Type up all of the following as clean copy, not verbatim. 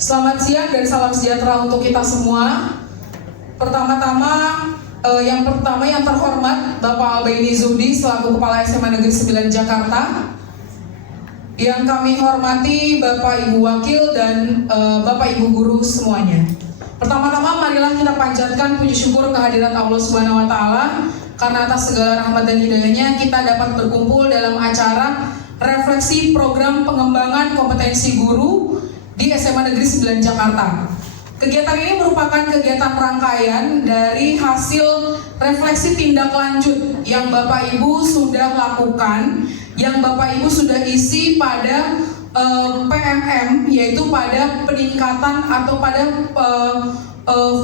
Selamat siang dan salam sejahtera untuk kita semua. Yang pertama yang terhormat Bapak Albaini Zubdi selaku Kepala SMA Negeri 9 Jakarta. Yang kami hormati Bapak Ibu Wakil dan Bapak Ibu Guru semuanya. Pertama-tama marilah kita panjatkan puji syukur kehadirat Allah Subhanahu wa taala karena atas segala rahmat dan hidayahnya kita dapat berkumpul dalam acara refleksi program pengembangan kompetensi guru di SMA Negeri 9 Jakarta. Kegiatan ini merupakan kegiatan rangkaian dari hasil refleksi tindak lanjut yang Bapak Ibu sudah lakukan, yang Bapak Ibu sudah isi pada PMM, yaitu pada peningkatan atau pada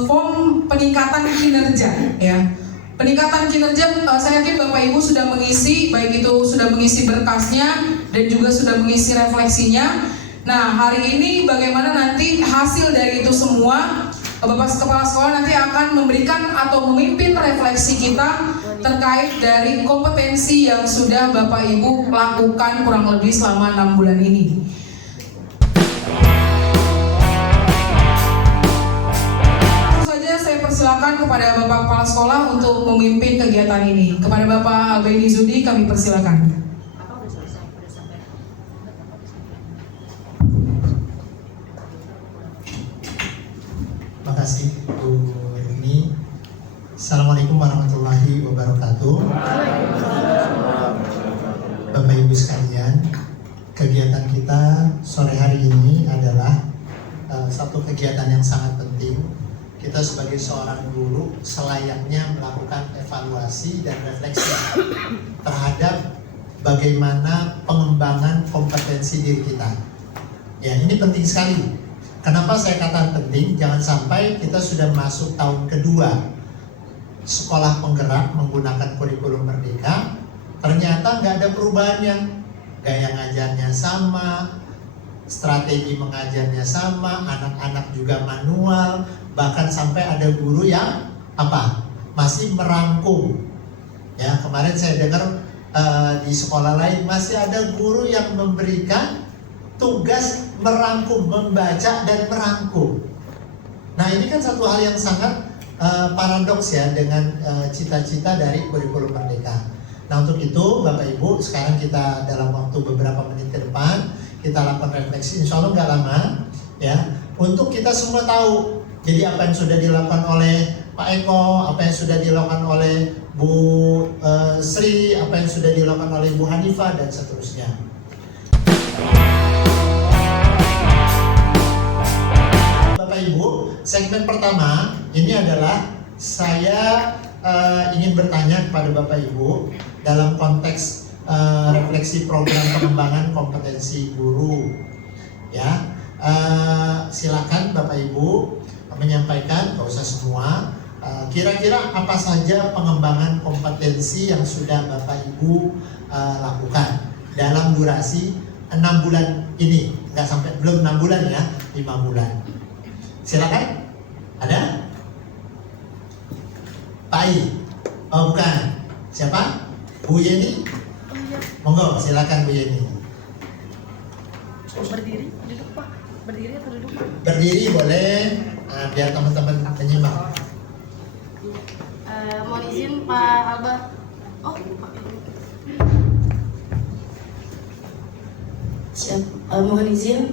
form peningkatan kinerja, ya. Peningkatan kinerja, saya yakin Bapak Ibu sudah mengisi, baik itu sudah mengisi berkasnya dan juga sudah mengisi refleksinya. Nah, hari ini bagaimana nanti hasil dari itu semua, Bapak Kepala Sekolah nanti akan memberikan atau memimpin refleksi kita terkait dari kompetensi yang sudah Bapak Ibu lakukan kurang lebih selama 6 bulan ini. Langsung saja saya persilakan kepada Bapak Kepala Sekolah untuk memimpin kegiatan ini. Kepada Bapak Albaini Zubdi kami persilakan. Terima kasih Bu Rini. Assalamualaikum warahmatullahi wabarakatuh. Bapak Ibu sekalian, kegiatan kita sore hari ini adalah satu kegiatan yang sangat penting. Kita sebagai seorang guru selayaknya melakukan evaluasi dan refleksi terhadap bagaimana pengembangan kompetensi diri kita. Ya, ini penting sekali. Kenapa saya katakan penting? Jangan sampai kita sudah masuk tahun kedua sekolah penggerak menggunakan kurikulum merdeka, ternyata nggak ada perubahannya. Gaya ngajarnya sama, strategi mengajarnya sama, anak-anak juga manual, bahkan sampai ada guru yang masih merangkum. Ya, kemarin saya dengar di sekolah lain masih ada guru yang memberikan tugas merangkum, membaca dan merangkum. Nah, ini kan satu hal yang sangat paradoks ya dengan cita-cita dari kurikulum merdeka. Nah, untuk itu Bapak Ibu, sekarang kita dalam waktu beberapa menit ke depan kita lakukan refleksi, insya Allah nggak lama ya, untuk kita semua tahu jadi apa yang sudah dilakukan oleh Pak Eko, apa yang sudah dilakukan oleh Bu Sri, apa yang sudah dilakukan oleh Bu Hanifah dan seterusnya. Bapak Ibu, segmen pertama ini adalah saya ingin bertanya kepada Bapak Ibu dalam konteks refleksi program pengembangan kompetensi guru. Ya, silakan Bapak Ibu menyampaikan, nggak usah semua. Kira-kira apa saja pengembangan kompetensi yang sudah Bapak Ibu lakukan dalam durasi 6 bulan ini? Nggak sampai, belum 6 bulan ya, 5 bulan. Silakan. Ada? Pak I? Oh bukan. Siapa? Bu Yeni? Monggo, silakan Bu Yeni. Berdiri, duduk Pak. Berdiri atau duduk Pak? Berdiri boleh, biar teman-teman menyimak. Mohon izin Pak Alba. Oh, Pak. Siap. Mohon izin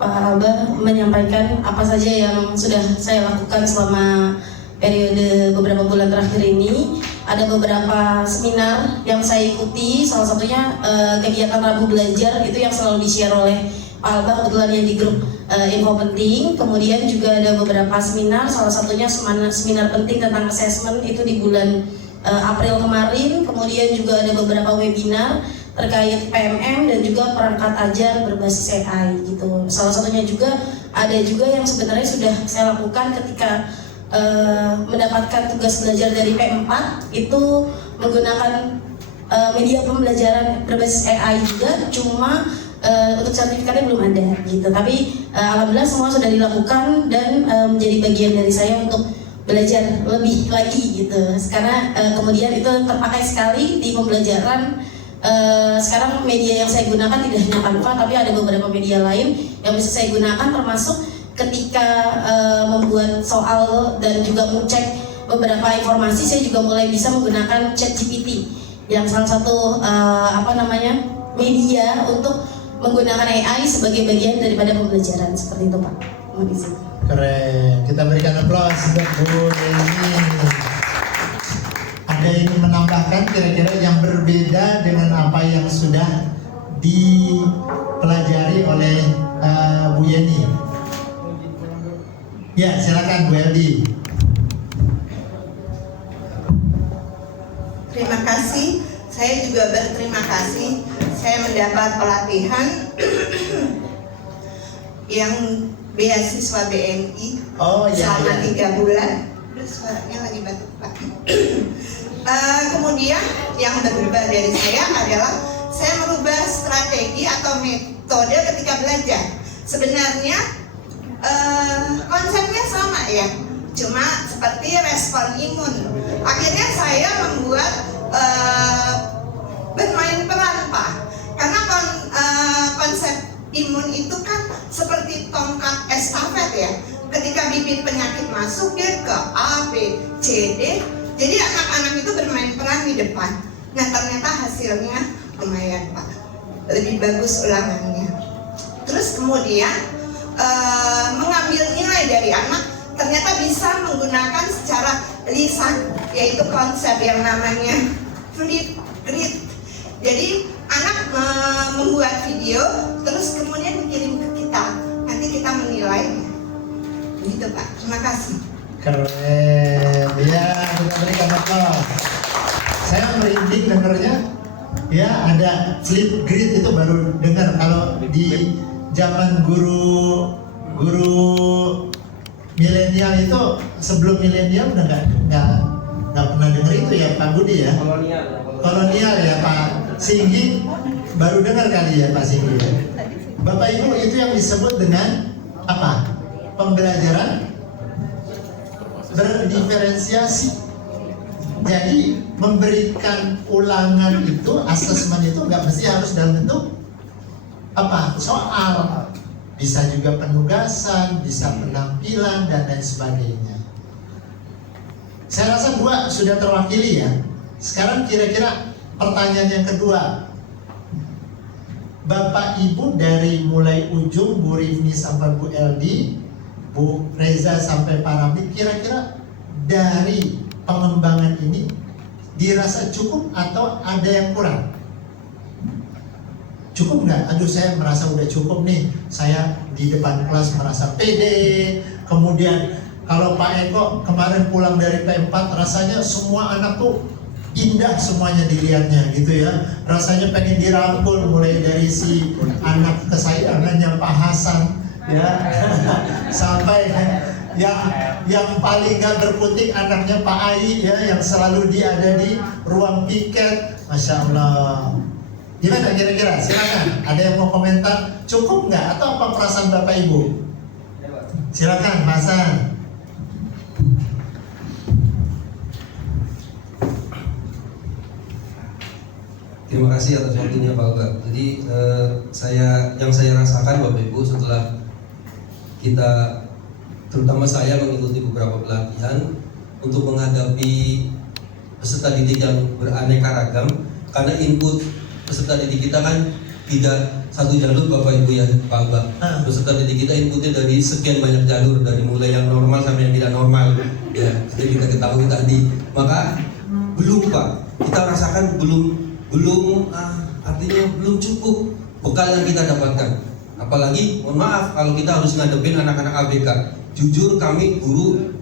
Pak Alba menyampaikan apa saja yang sudah saya lakukan selama periode beberapa bulan terakhir ini. Ada beberapa seminar yang saya ikuti, salah satunya kegiatan Rabu Belajar itu yang selalu di-share oleh Pak Alba, kebetulan yang di grup info penting. Kemudian juga ada beberapa seminar, salah satunya seminar penting tentang assessment itu di bulan April kemarin. Kemudian juga ada beberapa webinar terkait PMM dan juga perangkat ajar berbasis AI gitu. Salah satunya juga ada juga yang sebenarnya sudah saya lakukan ketika mendapatkan tugas belajar dari P4 itu menggunakan media pembelajaran berbasis AI juga, cuma untuk sertifikatnya belum ada gitu. Tapi alhamdulillah semua sudah dilakukan dan menjadi bagian dari saya untuk belajar lebih lagi gitu. Karena kemudian itu terpakai sekali di pembelajaran sekarang media yang saya gunakan tidak hanya Canva, tapi ada beberapa media lain yang bisa saya gunakan, termasuk ketika membuat soal dan juga mengecek beberapa informasi, saya juga mulai bisa menggunakan ChatGPT yang salah satu media untuk menggunakan AI sebagai bagian daripada pembelajaran, seperti itu Pak. Mohon izin. Keren, kita berikan aplaus untuk Bu Deni. Ada yang menambahkan kira-kira yang berbeda dengan apa yang sudah dipelajari oleh Bu Yeni? Ya, silakan Bu Eldi. Terima kasih. Saya juga berterima kasih. Saya mendapat pelatihan yang beasiswa BNI selama 3 bulan. Udah suaranya lagi batuk Pak. Kemudian yang berubah dari saya adalah saya merubah strategi atau metode ketika belajar. Sebenarnya konsepnya sama ya, cuma seperti respon imun. Akhirnya saya membuat bermain peran Pak, karena konsep imun itu kan seperti tongkat estafet ya. Ketika bibit penyakit masuk dia ke A, B, C, D. Jadi anak-anak itu bermain peran di depan. Nah ternyata hasilnya lumayan Pak, lebih bagus ulangannya. Terus kemudian mengambil nilai dari anak, ternyata bisa menggunakan secara lisan, yaitu konsep yang namanya flip grid. Jadi anak membuat video, terus kemudian dikirim ke kita, nanti kita menilainya. Gitu Pak, terima kasih. Keren, ya kita berikan aplaus. Saya merinding dengernya. Ya ada flip grid itu baru dengar. Kalau di zaman guru milenial itu, sebelum milenial udah nggak pernah dengar itu ya Pak Budi ya. Kolonial ya Pak Singgi, baru dengar kali ya Pak Singgi ya. Bapak Ibu, itu yang disebut dengan apa? Pembelajaran berdiferensiasi. Jadi memberikan ulangan itu, asesmen itu nggak mesti harus dalam bentuk apa? Soal. Bisa juga penugasan, bisa penampilan dan lain sebagainya. Saya rasa 2 sudah terwakili ya. Sekarang kira-kira pertanyaan yang kedua. Bapak Ibu dari mulai ujung, Bu Rifni sampai Bu Eldi, Bu Reza sampai Pak Ramli, kira-kira dari pengembangan ini dirasa cukup atau ada yang kurang? Cukup nggak? Aduh saya merasa udah cukup nih. Saya di depan kelas merasa pede. Kemudian kalau Pak Eko kemarin pulang dari P4, rasanya semua anak tuh indah semuanya dilihatnya gitu ya. Rasanya pengen dirangkul, mulai dari si anak kesayangannya Pak Hasan ya sampai yang paling gak berkutik anaknya Pak Ai ya, yang selalu dia ada di ruang piket. Masya Allah. Gimana kira-kira? Silakan. Ada yang mau komentar? Cukup nggak? Atau apa perasaan Bapak Ibu? Silakan, Pak Hasan. Terima kasih atas waktunya Pak Uga. Jadi yang saya rasakan Bapak Ibu setelah kita, terutama saya mengikuti beberapa pelatihan untuk menghadapi peserta didik yang beraneka ragam, karena input peserta didik kita kan tidak satu jalur Bapak Ibu ya Pak Uga. Peserta didik kita inputnya dari sekian banyak jalur, dari mulai yang normal sampai yang tidak normal ya, seperti kita ketahui tadi. Maka belum Pak, kita rasakan artinya belum cukup bekal yang kita dapatkan. Apalagi mohon maaf kalau kita harus ngadepin anak-anak ABK. Jujur kami guru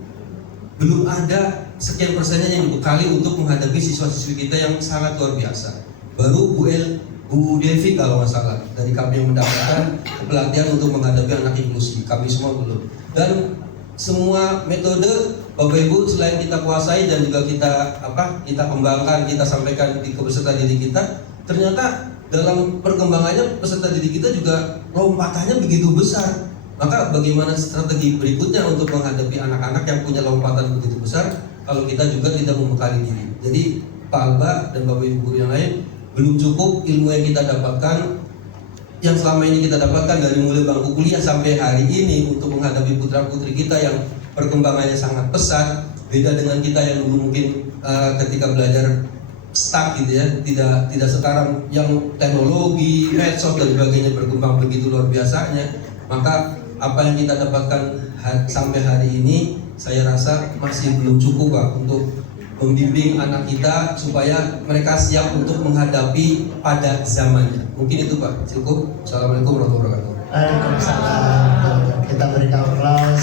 belum ada sekian persennya yang dibekali untuk menghadapi siswa-siswi kita yang sangat luar biasa. Baru Bu Devi kalau nggak salah dari kami yang mendapatkan pelatihan untuk menghadapi anak inklusi. Kami semua belum. Dan semua metode Bapak Ibu selain kita kuasai dan juga kita kembangkan, kita sampaikan di peserta didik kita, ternyata dalam perkembangannya peserta didik kita juga lompatannya begitu besar. Maka bagaimana strategi berikutnya untuk menghadapi anak-anak yang punya lompatan begitu besar kalau kita juga tidak membekali diri. Jadi Pak Alba dan Bapak Ibu guru yang lain belum cukup ilmu yang kita dapatkan, yang selama ini kita dapatkan dari mulai bangku kuliah sampai hari ini untuk menghadapi putra-putri kita yang perkembangannya sangat pesat. Beda dengan kita yang dulu mungkin ketika belajar stuck gitu ya, tidak sekarang yang teknologi, medsos dan sebagainya berkembang begitu luar biasanya. Maka apa yang kita dapatkan sampai hari ini saya rasa masih belum cukup Pak untuk membimbing anak kita supaya mereka siap untuk menghadapi pada zamannya. Mungkin itu Pak, cukup. Assalamualaikum warahmatullahi wabarakatuh. Waalaikumsalam. Kita berikan aplaus.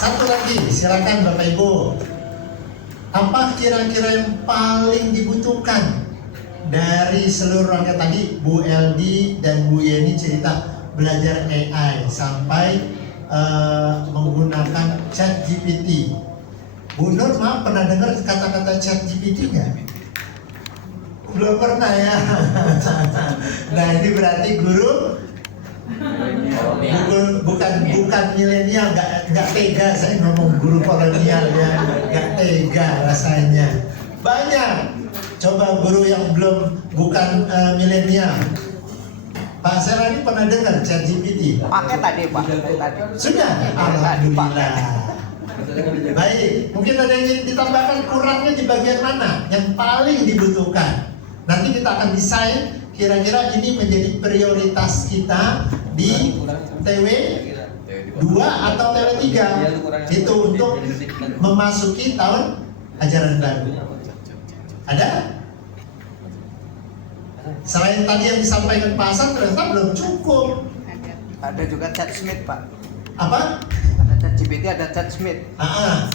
Satu lagi, silakan Bapak Ibu. Apa kira-kira yang paling dibutuhkan dari seluruh rangkaian tadi? Bu Eldi dan Bu Yeni cerita belajar AI sampai menggunakan ChatGPT. Bu Nur, maaf, pernah dengar kata-kata ChatGPT nggak? Belum pernah ya. Nah ini berarti guru bukan milenial, nggak tega saya ngomong guru kolonial ya, nggak tega rasanya. Banyak. Coba guru yang bukan milenial. Pak Serani pernah dengar ChatGPT? Pakai tadi Pak. Sudah? Alhamdulillah. Baik, mungkin ada yang ingin ditambahkan, kurangnya di bagian mana yang paling dibutuhkan. Nanti kita akan desain kira-kira ini menjadi prioritas kita di TW 2 atau TW 3 itu untuk memasuki tahun ajaran baru. Ada? Selain tadi yang disampaikan Pak Hasan ternyata belum cukup. Ada juga Chat Smith Pak. Apa? Ada Chat GPT, ada Chat Smith.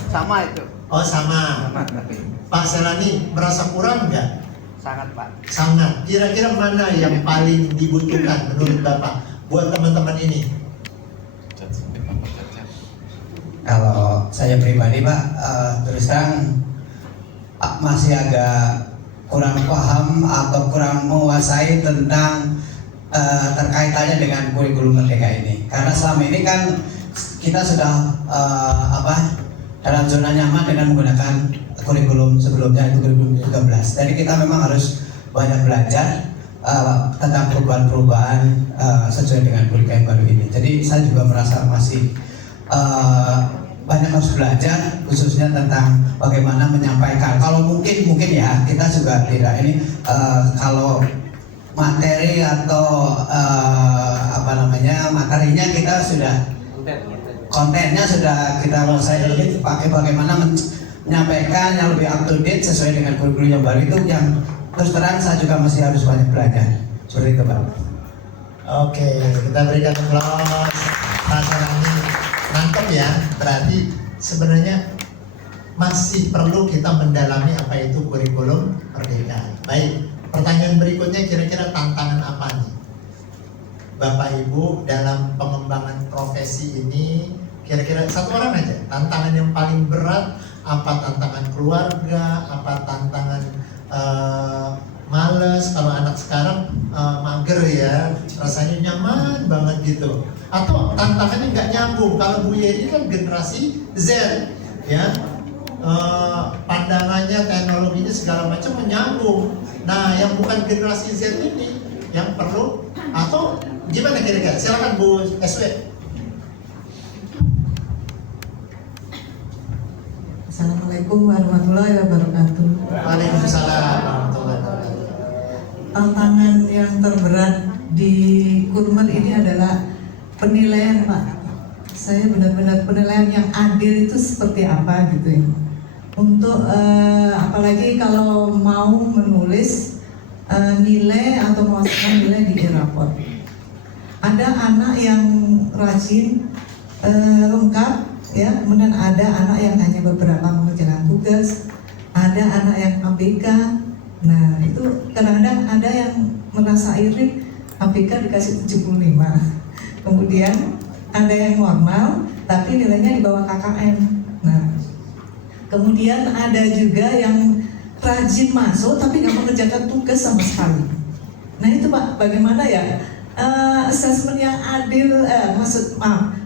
Sama itu. Oh sama. Sama tapi Pak Selani merasa kurang nggak? sangat Pak. Sangat. Kira-kira mana yang paling dibutuhkan menurut Bapak buat teman-teman ini? Kalau saya pribadi Pak, terus terang masih agak kurang paham atau kurang menguasai tentang terkaitannya dengan kurikulum merdeka ini. Karena selama ini kan kita sudah dalam zona nyaman dengan menggunakan kurikulum sebelumnya, itu kurikulum 13. Jadi kita memang harus banyak belajar tentang perubahan-perubahan sesuai dengan kurikulum baru ini. Jadi saya juga merasa masih banyak harus belajar, khususnya tentang bagaimana menyampaikan. Kalau mungkin ya kita juga tidak ini kalau materi atau materinya kita sudah, kontennya sudah kita selesai, lebih pakai bagaimana menyampaikan yang lebih up to date sesuai dengan kurikulum yang baru itu yang terus terang saya juga masih harus banyak belajar. Seperti itu Pak. Oke, kita berikan aplaus. Masalah ini nangkep ya, berarti sebenarnya masih perlu kita mendalami apa itu kurikulum merdeka. Baik, pertanyaan berikutnya kira-kira tantangan apa nih Bapak Ibu dalam pengembangan profesi ini? Kira-kira satu orang aja, tantangan yang paling berat, apa tantangan keluarga, apa tantangan males, kalau anak sekarang mager ya, rasanya nyaman banget gitu, atau tantangannya nggak nyambung. Kalau Bu Yeni kan generasi Z ya, pandangannya, teknologinya segala macam menyambung. Nah yang bukan generasi Z ini yang perlu, atau gimana kira-kira? Silakan Bu SW. Assalamualaikum warahmatullahi wabarakatuh. Waalaikumsalam warahmatullahi wabarakatuh. Tantangan yang terberat di Kurmer ini adalah penilaian Pak. Saya benar-benar penilaian yang adil itu seperti apa gitu ya. Untuk apalagi kalau mau menulis nilai atau memasukkan nilai di e-rapor. Ada anak yang rajin lengkap ya, kemudian ada anak yang hanya beberapa mengerjakan tugas, ada anak yang ABK. Nah itu kadang-kadang ada yang merasa iri, ABK dikasih 75, kemudian ada yang normal tapi nilainya di bawah KKM. Nah kemudian ada juga yang rajin masuk tapi nggak mengerjakan tugas sama sekali. Nah itu Pak, bagaimana ya assessment yang adil,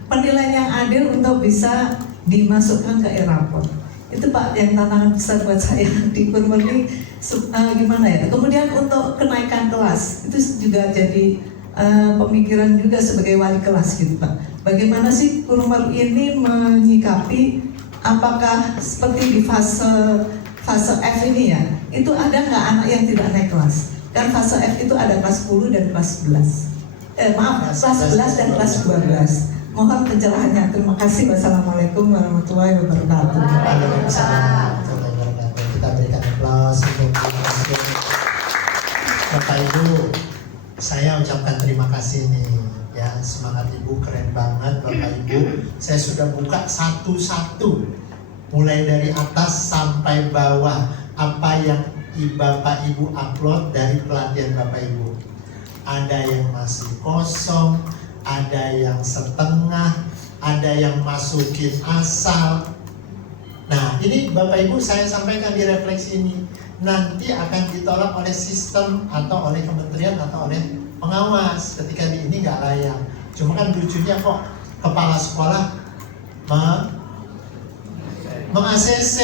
penilaian yang adil untuk bisa dimasukkan ke e-rapor. Itu Pak yang tantangan besar buat saya di Kurmer ini gimana ya. Kemudian untuk kenaikan kelas itu juga jadi pemikiran juga sebagai wali kelas gitu Pak. Bagaimana sih Kurmer ini menyikapi, apakah seperti di fase F ini ya, itu ada nggak anak yang tidak naik kelas? Kan fase F itu ada kelas 10 dan kelas 11. Kelas 11 dan kelas 12. Mohon pencerahannya. Terima kasih. Wassalamualaikum warahmatullahi wabarakatuh. Waalaikumsalam warahmatullahi wabarakatuh. Kita berikan aplaus untuk Bapak Ibu. Saya ucapkan terima kasih nih ya, semangat Ibu keren banget Bapak Ibu. Saya sudah buka satu-satu mulai dari atas sampai bawah apa yang Bapak Ibu upload dari pelatihan Bapak Ibu. Ada yang masih kosong, ada yang setengah, ada yang masukin asal. Nah ini Bapak Ibu saya sampaikan di refleksi ini nanti akan ditolak oleh sistem atau oleh kementerian atau oleh pengawas ketika di ini nggak layak. Cuma kan lucunya kok kepala sekolah meng-ACC.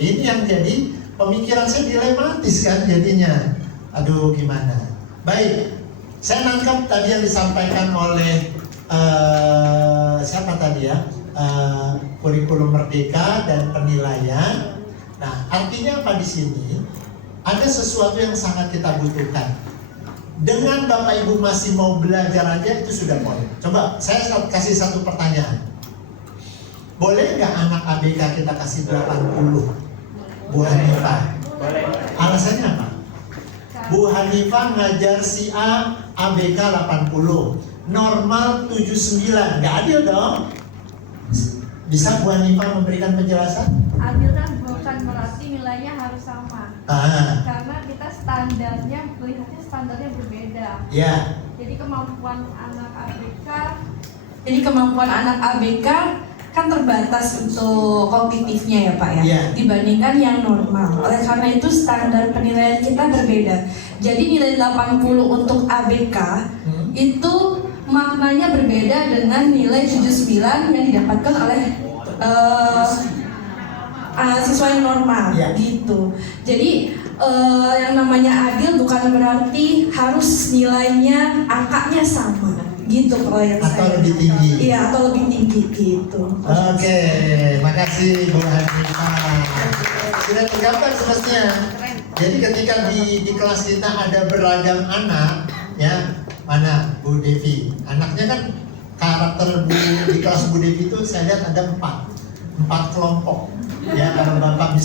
Ini yang jadi pemikiran saya dilematis kan jadinya. Aduh gimana. Baik, saya nangkap tadi yang disampaikan oleh siapa tadi ya, kurikulum merdeka dan penilaian. Nah, artinya apa di sini? Ada sesuatu yang sangat kita butuhkan. Dengan Bapak Ibu masih mau belajar aja itu sudah poin. Coba saya kasih satu pertanyaan. Boleh nggak anak ABK kita kasih 80? Bu Hanifah. Alasannya apa? Bu Hanifah ngajar si A ABK 80, normal 79, nggak adil dong. Bisa Bu Hanifah memberikan penjelasan? Adil kan bukan berarti nilainya harus sama. Karena kita standarnya, melihatnya standarnya berbeda. Ya. Jadi kemampuan anak ABK kan terbatas untuk kognitifnya ya Pak ya, dibandingkan yang normal. Oleh karena itu standar penilaian kita berbeda. Jadi nilai 80 untuk ABK itu maknanya berbeda dengan nilai 79 yang didapatkan oleh siswa yang normal gitu. Jadi yang namanya adil bukan berarti harus nilainya angkanya sama gitu kalau yang atau saya lebih tinggi. Iya, atau lebih tinggi gitu. Oke, makasih Bu Hanifah. Sudah tergambar semestinya. Jadi ketika di kelas kita ada beragam anak, ya mana Bu Devi? Anaknya kan karakter di kelas Bu Devi itu saya lihat ada 4 kelompok. Ya kalau Bapak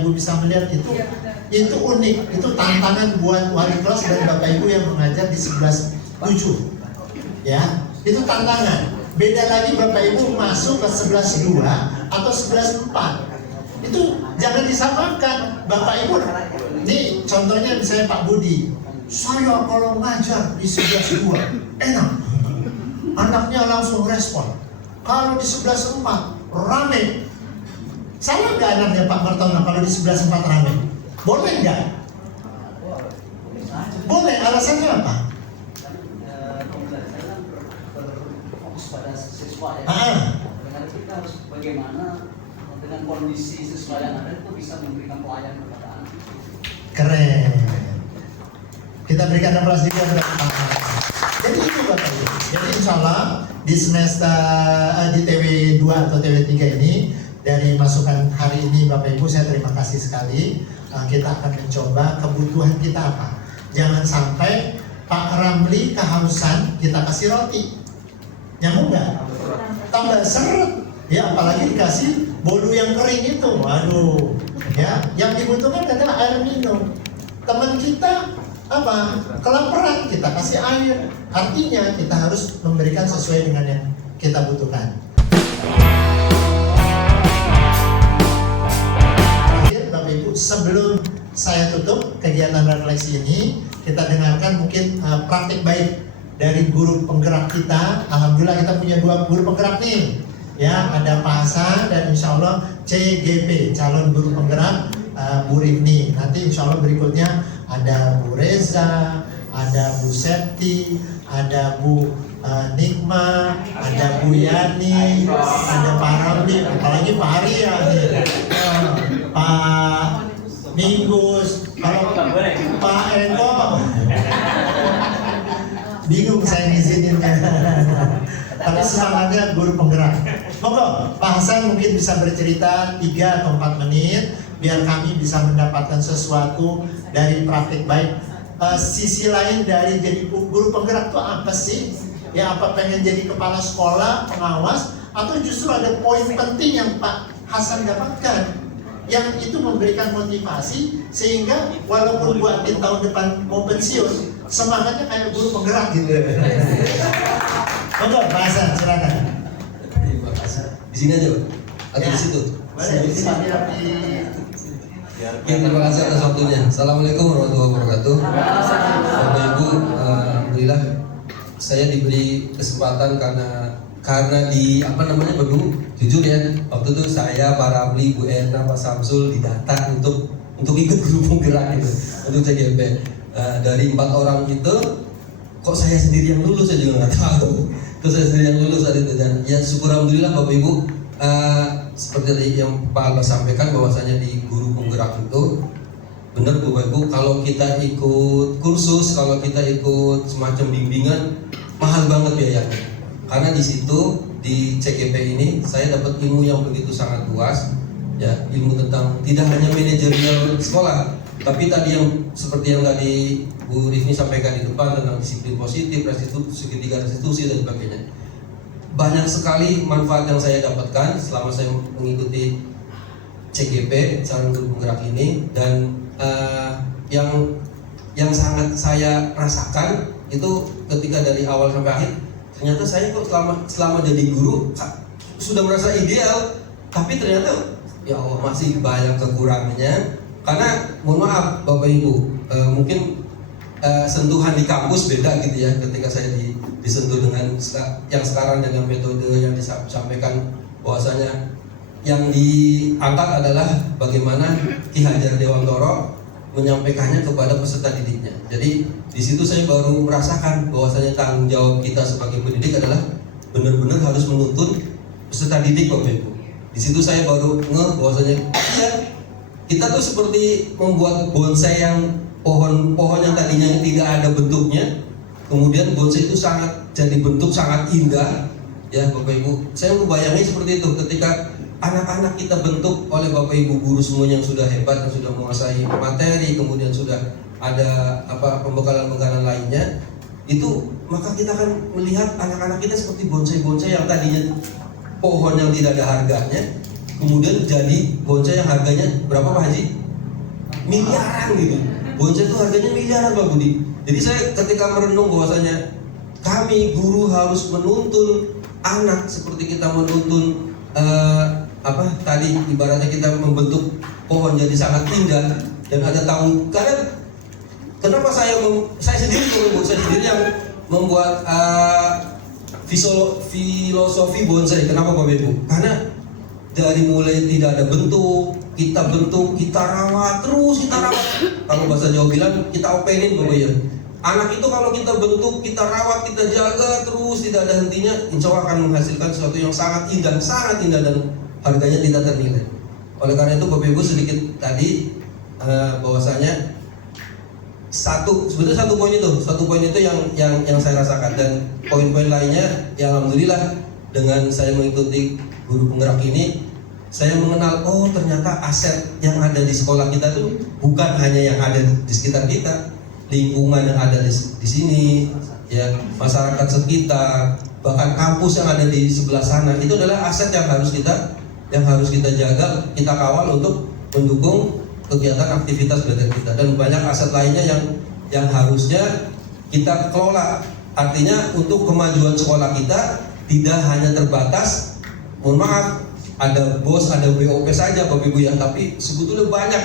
Ibu bisa melihat itu unik, itu tantangan buat wali kelas dan Bapak Ibu yang mengajar di 11-7. Ya, itu tantangan. Beda lagi Bapak Ibu masuk ke 11-2 atau 11-4. Itu jangan disamakan. Bapak Ibu, ini contohnya misalnya Pak Budi. Saya kalau ngajar di 11-2 enak. Anaknya langsung respon. Kalau di 11-4 rame. Salah nggak anaknya Pak Martono kalau di 11-4 rame? Boleh nggak? Boleh, alasannya apa? Siswa ya. Dengan kita harus bagaimana dengan kondisi siswa yang ada itu bisa memberikan pelayanan kepada anak. Keren. Kita berikan aplaus juga kepada Pak. Jadi itu Bapak Ibu. Jadi insya Allah di semester di TW2 atau TW3 ini dari masukan hari ini Bapak Ibu saya terima kasih sekali. Kita akan mencoba kebutuhan kita apa. Jangan sampai Pak Ramli kehausan kita kasih roti. Nyambung nggak? Tambah seret. Ya apalagi dikasih bolu yang kering itu. Waduh. Ya, yang dibutuhkan adalah air minum. Teman kita apa? Kelaparan, kita kasih air. Artinya kita harus memberikan sesuai dengan yang kita butuhkan. Bapak Ibu, sebelum saya tutup kegiatan refleksi ini, kita dengarkan mungkin praktik baik dari guru penggerak kita. Alhamdulillah kita punya 2 guru penggerak nih. Ya, ada Pak Hasan dan insya Allah CGP, calon guru penggerak Bu Rifni. Nanti insya Allah berikutnya ada Bu Reza, ada Bu Septi, ada Bu Nikma, ada Bu Yani, ada Pak Ramli, apalagi Pak Arya nih, Pak Minggus, kalau Pak Eko bingung saya ngizininnya. Tapi semangatnya guru penggerak. Monggo, Pak Hasan mungkin bisa bercerita 3 atau 4 menit biar kami bisa mendapatkan sesuatu dari praktik baik. Sisi lain dari jadi guru penggerak itu apa sih? Ya, apa pengen jadi kepala sekolah, pengawas, atau justru ada poin penting yang Pak Hasan dapatkan yang itu memberikan motivasi sehingga walaupun Bu Adin tahun depan mau pensiun, semangatnya kayak guru penggerak gitu. Monggo, Pak Hasan, silakan. Di sini aja, Pak. Atau di situ? Di sini. Ya, terima kasih atas waktunya. Assalamualaikum warahmatullahi wabarakatuh. Bapak Ibu, alhamdulillah saya diberi kesempatan karena di Bapak Ibu, jujur ya, waktu itu saya, Pak Ramli, Bu Erna, Pak Samsul didata untuk ikut grup penggerak itu, untuk CGP. Dari 4 orang itu, kok saya sendiri yang lulus, saya juga nggak tahu. Terus saya sendiri yang lulus saat itu, dan ya syukur alhamdulillah Bapak Ibu. Seperti tadi yang Pak Alba sampaikan bahwasanya di guru penggerak itu benar Bapak Ibu, kalau kita ikut kursus, kalau kita ikut semacam bimbingan mahal banget biayanya. Karena di situ di CGP ini saya dapat ilmu yang begitu sangat luas, ya, ilmu tentang tidak hanya manajerial sekolah, tapi tadi yang seperti yang tadi Bu Rifni sampaikan di depan tentang disiplin positif, segitiga restitusi dan sebagainya. Banyak sekali manfaat yang saya dapatkan selama saya mengikuti CGP, calon guru penggerak ini, dan yang sangat saya rasakan itu ketika dari awal sampai akhir, ternyata saya kok selama jadi guru sudah merasa ideal, tapi ternyata ya Allah masih banyak kekurangannya. Karena mohon maaf Bapak Ibu, mungkin sentuhan di kampus beda gitu ya, ketika saya disentuh dengan yang sekarang dengan metode yang disampaikan, bahwasanya yang diangkat adalah bagaimana Ki Hajar Dewantoro menyampaikannya kepada peserta didiknya. Jadi di situ saya baru merasakan bahwasanya tanggung jawab kita sebagai pendidik adalah benar-benar harus menuntun peserta didik Bapak Ibu. Di situ saya baru bahwasanya ya, kita tuh seperti membuat bonsai yang pohon yang tadinya tidak ada bentuknya, kemudian bonsai itu jadi bentuk sangat indah, ya Bapak Ibu. Saya membayangkan seperti itu ketika anak-anak kita bentuk oleh Bapak Ibu guru semuanya yang sudah hebat, yang sudah menguasai materi, kemudian sudah ada pembekalan-pembekalan lainnya, itu maka kita akan melihat anak-anak kita seperti bonsai-bonsai yang tadinya pohon yang tidak ada harganya, kemudian jadi bonsai yang harganya berapa Pak Haji? Miliaran gitu. Bonsai itu harganya miliaran Pak Budi. Jadi saya ketika merenung bahwasanya kami guru harus menuntun anak seperti kita menuntun tadi ibaratnya kita membentuk pohon jadi sangat indah dan ada tanggung. Karena kenapa saya sendiri yang membuat filosofi bonsai. Kenapa Bapak Ibu? Karena dari mulai tidak ada bentuk, kita rawat terus, kita rawat. Kalau bahasa Jawa bilang kita openin Bapak ya. Anak itu kalau kita bentuk, kita rawat, kita jaga terus, tidak ada hentinya, insya Allah akan menghasilkan sesuatu yang sangat indah dan harganya tidak ternilai. Oleh karena itu Bapak Ibu sedikit tadi bahwasanya satu poin itu yang saya rasakan, dan poin-poin lainnya ya alhamdulillah dengan saya mengikuti guru penggerak ini, saya mengenal ternyata aset yang ada di sekolah kita itu bukan hanya yang ada di sekitar kita, lingkungan yang ada di sini, ya masyarakat sekitar, bahkan kampus yang ada di sebelah sana, itu adalah aset yang harus kita jaga, kita kawal untuk mendukung kegiatan aktivitas belajar kita, dan banyak aset lainnya yang harusnya kita kelola. Artinya untuk kemajuan sekolah kita tidak hanya terbatas, mohon maaf, ada BOS, ada BOP saja Bapak Ibu ya, tapi sebetulnya banyak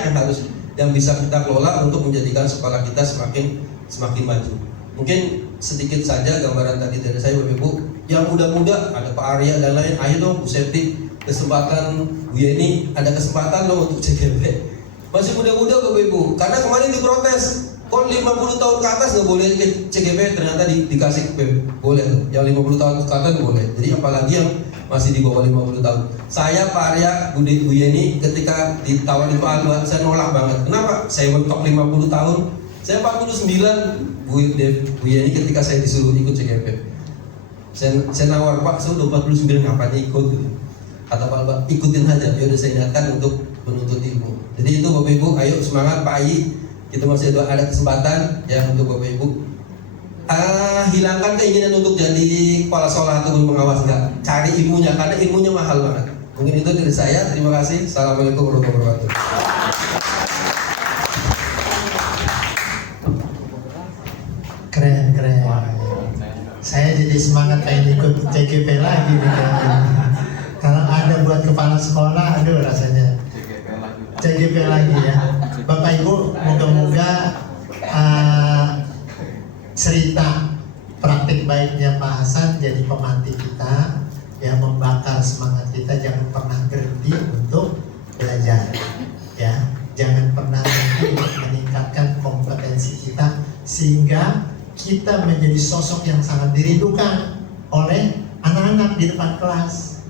yang bisa kita kelola untuk menjadikan sekolah kita semakin maju. Mungkin sedikit saja gambaran tadi dari saya Bapak Ibu. Yang muda-muda ada Pak Arya dan lain, ayo dong Bu Septi, kesempatan Bu Yeni, ada kesempatan loh untuk CGP. Masih muda-muda Bapak Ibu, karena kemarin diprotes Kalau 50 tahun ke atas nggak boleh CGP, ternyata dikasih boleh tuh. Yang 50 tahun ke atas nggak boleh. Jadi apalagi yang masih di bawah 50 tahun. Saya Pak Arya, Bu Yeni ketika ditawari Pak Alban, saya nolak banget. Kenapa? Saya mentok 50 tahun. Saya 49, Bu Yeni ketika saya disuruh ikut CGP. Saya nawar, Pak, saya udah 49, ngapain ikut gitu. Kata Pak Alban, ikutin aja, ya udah saya niatkan untuk menuntut ilmu. Jadi itu Bapak Ibu, ayo semangat Pak Ayi. Kita masih ada kesempatan ya untuk Bapak Ibu. Hilangkan keinginan untuk jadi kepala sekolah atau pengawas, enggak. Cari ilmunya, karena ilmunya mahal banget. Mungkin itu dari saya. Terima kasih. Assalamualaikum warahmatullahi wabarakatuh. Keren. Saya jadi semangat pengen ikut CGP lagi nih kayaknya. Kalau ada buat kepala sekolah, aduh rasanya CGP lagi ya. Bapak Ibu, moga-moga cerita praktik baiknya Pak Hasan jadi pemantik kita, yang membakar semangat kita. Jangan pernah berhenti untuk belajar, ya. Jangan pernah berhenti untuk meningkatkan kompetensi kita sehingga kita menjadi sosok yang sangat dirindukan oleh anak-anak di depan kelas.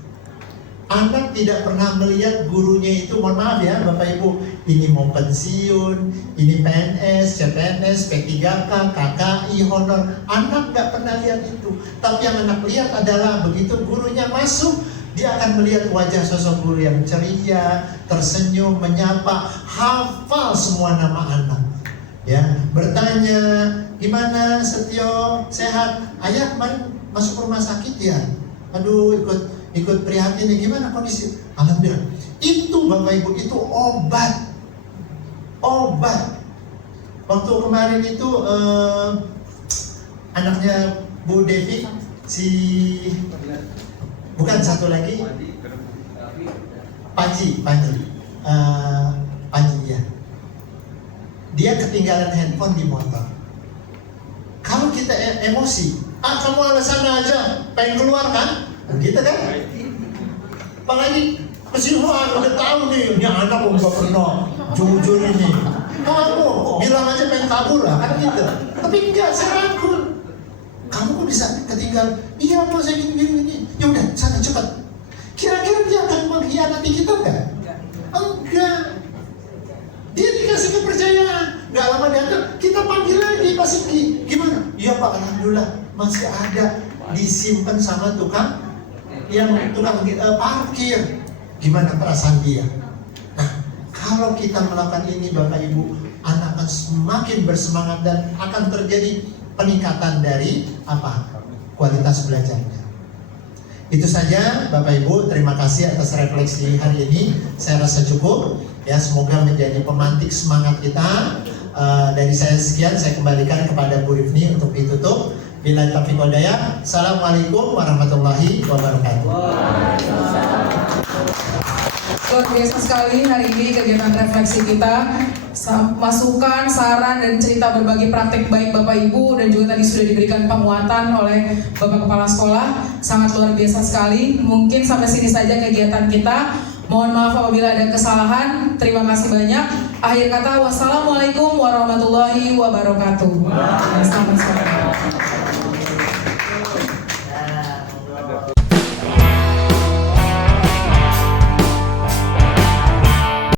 Anak tidak pernah melihat gurunya itu, mohon maaf ya Bapak Ibu, ini mau pensiun, ini PNS, CPNS, P3K, KKI, honor. Anak nggak pernah lihat itu. Tapi yang anak lihat adalah begitu gurunya masuk, dia akan melihat wajah sosok guru yang ceria, tersenyum, menyapa, hafal semua nama anak. Ya, bertanya, gimana Setio, sehat? Ayah masuk rumah sakit ya? Aduh, ikut prihatin nih, gimana kondisi? Alhamdulillah. Itu Bapak Ibu, itu obat. Waktu kemarin itu anaknya Bu Devi, bukan satu lagi, Panji ya. Dia ketinggalan handphone di motor. Kalau kita emosi, kamu alasan aja, pengen keluar kan? Gitu kan? Apalagi kesibukan, udah tahu nih, ini anak nggak pernah jujur ini. Kamu bilang aja pengen kabur lah, kan gitu. Tapi enggak, saya rangkul. Kamu kok bisa ketinggalan? Iya, mau saya gini. Ya udah, sana cepat. Kira-kira dia akan mengkhianati kita enggak? Enggak. Dia dikasih kepercayaan, nggak lama diantar, kita panggil lagi Pak Singgi. Gimana? Iya Pak, alhamdulillah masih ada, disimpan sama tukang parkir. Gimana perasaan dia? Nah, kalau kita melakukan ini Bapak Ibu, anak akan semakin bersemangat dan akan terjadi peningkatan dari kualitas belajarnya. Itu saja Bapak Ibu, terima kasih atas refleksi hari ini. Saya rasa cukup. Ya, semoga menjadi pemantik semangat kita. Dari saya sekian, saya kembalikan kepada Bu Rifni untuk ditutup. Bila taufiq wal hidayah. Assalamualaikum warahmatullahi wabarakatuh. Luar biasa sekali hari ini kegiatan refleksi kita. Masukan, saran, dan cerita berbagi praktek baik Bapak Ibu, dan juga tadi sudah diberikan penguatan oleh Bapak Kepala Sekolah. Sangat luar biasa sekali. Mungkin sampai sini saja kegiatan kita. Mohon maaf apabila ada kesalahan. Terima kasih banyak. Akhir kata, wassalamualaikum warahmatullahi wabarakatuh. Selamat sore.